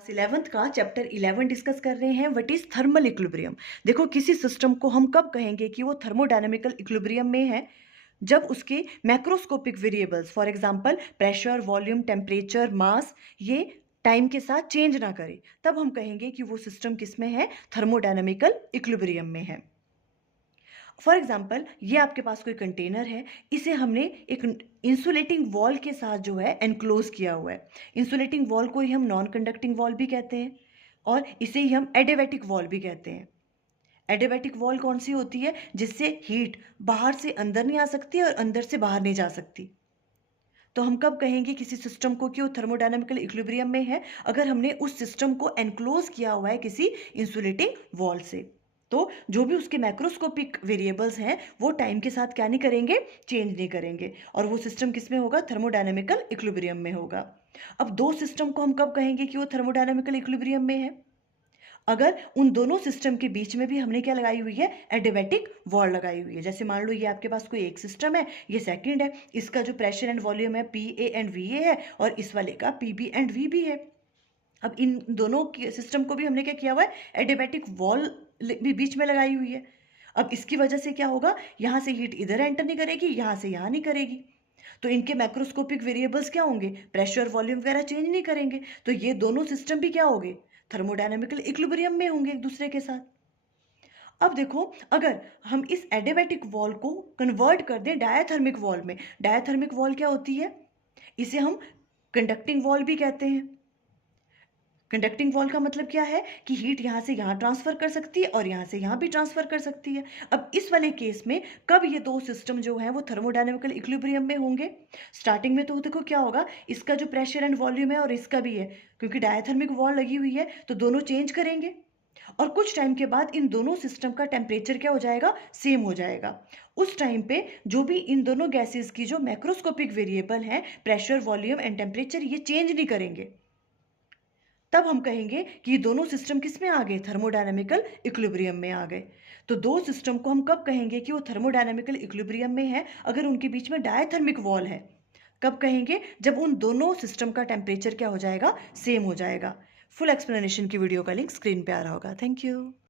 Class 11th का chapter 11 discuss कर रहे हैं व्हाट इज थर्मल इक्विलिब्रियम। देखो, किसी सिस्टम को हम कब कहेंगे कि वो थर्मोडायनामिकल इक्विलिब्रियम में है, जब उसके macroscopic variables for example pressure, volume, temperature, mass ये टाइम के साथ चेंज ना करे, तब हम कहेंगे कि वो सिस्टम किस में है, थर्मोडायनामिकल इक्विलिब्रियम में है। फॉर एग्जाम्पल, ये आपके पास कोई कंटेनर है, इसे हमने एक इंसुलेटिंग वॉल के साथ जो है एनक्लोज किया हुआ है। इंसुलेटिंग वॉल को ही हम नॉन कंडक्टिंग वॉल भी कहते हैं और इसे ही हम एडियाबैटिक वॉल भी कहते हैं। एडियाबैटिक वॉल कौन सी होती है, जिससे हीट बाहर से अंदर नहीं आ सकती और अंदर से बाहर नहीं जा सकती। तो हम कब कहेंगे किसी सिस्टम को कि वो थर्मोडायनामिकल इक्विलिब्रियम में है, अगर हमने उस सिस्टम को एनक्लोज किया हुआ है किसी इंसुलेटिंग वॉल से। तो जो भी उसके मैक्रोस्कोपिक वेरिएबल्स हैं वो टाइम के साथ क्या नहीं करेंगे, चेंज नहीं करेंगे, और वो सिस्टम किस में होगा, थर्मोडायनामिकल इक्विलिब्रियम में होगा। अब दो सिस्टम को हम कब कहेंगे कि वो थर्मोडायनामिकल इक्विलिब्रियम में है, अगर उन दोनों सिस्टम के बीच में भी हमने क्या लगाई हुई है, एडियाबैटिक वॉल लगाई हुई है। जैसे मान लो ये आपके पास कोई एक सिस्टम है, ये सेकंड है, इसका जो प्रेशर एंड वॉल्यूम है P A and V A है और इस वाले का P B and V B है। अब इन दोनों सिस्टम को भी हमने क्या किया हुआ है, एडियाबैटिक वॉल भी बीच में लगाई हुई है। अब इसकी वजह से क्या होगा, यहाँ से हीट इधर एंटर नहीं करेगी, यहाँ से यहाँ नहीं करेगी, तो इनके मैक्रोस्कोपिक वेरिएबल्स क्या होंगे, प्रेशर, वॉल्यूम वगैरह चेंज नहीं करेंगे, तो ये दोनों सिस्टम भी क्या होंगे, थर्मोडायनामिकल इक्विलिब्रियम में होंगे एक दूसरे के साथ। अब देखो, अगर हम इस एडियाबैटिक वॉल को कन्वर्ट कर दें डायाथर्मिक वॉल में, डायाथर्मिक वॉल क्या होती है, इसे हम कंडक्टिंग वॉल भी कहते हैं। कंडक्टिंग वॉल का मतलब क्या है कि हीट यहाँ से यहाँ ट्रांसफर कर सकती है और यहाँ से यहाँ भी ट्रांसफर कर सकती है। अब इस वाले केस में कब ये दो सिस्टम जो है वो थर्मोडायनामिकल इक्विलिब्रियम में होंगे, स्टार्टिंग में तो देखो क्या होगा, इसका जो प्रेशर एंड वॉल्यूम है और इसका भी है, क्योंकि डायथर्मिक वॉल लगी हुई है तो दोनों चेंज करेंगे, और कुछ टाइम के बाद इन दोनों सिस्टम का टेम्परेचर क्या हो जाएगा, सेम हो जाएगा। उस टाइम पे जो भी इन दोनों गैसेस की जो मैक्रोस्कोपिक वेरिएबल है, प्रेशर, वॉल्यूम एंड टेम्परेचर, ये चेंज नहीं करेंगे, तब हम कहेंगे कि ये दोनों सिस्टम किस में आ गए, थर्मोडायनामिकल इक्विलिब्रियम में आ गए। तो दो सिस्टम को हम कब कहेंगे कि वो थर्मोडायनामिकल इक्विलिब्रियम में है, अगर उनके बीच में डायथर्मिक वॉल है। कब कहेंगे, जब उन दोनों सिस्टम का टेम्परेचर क्या हो जाएगा, सेम हो जाएगा। फुल एक्सप्लेनेशन की वीडियो का लिंक स्क्रीन पे आ रहा होगा। Thank you.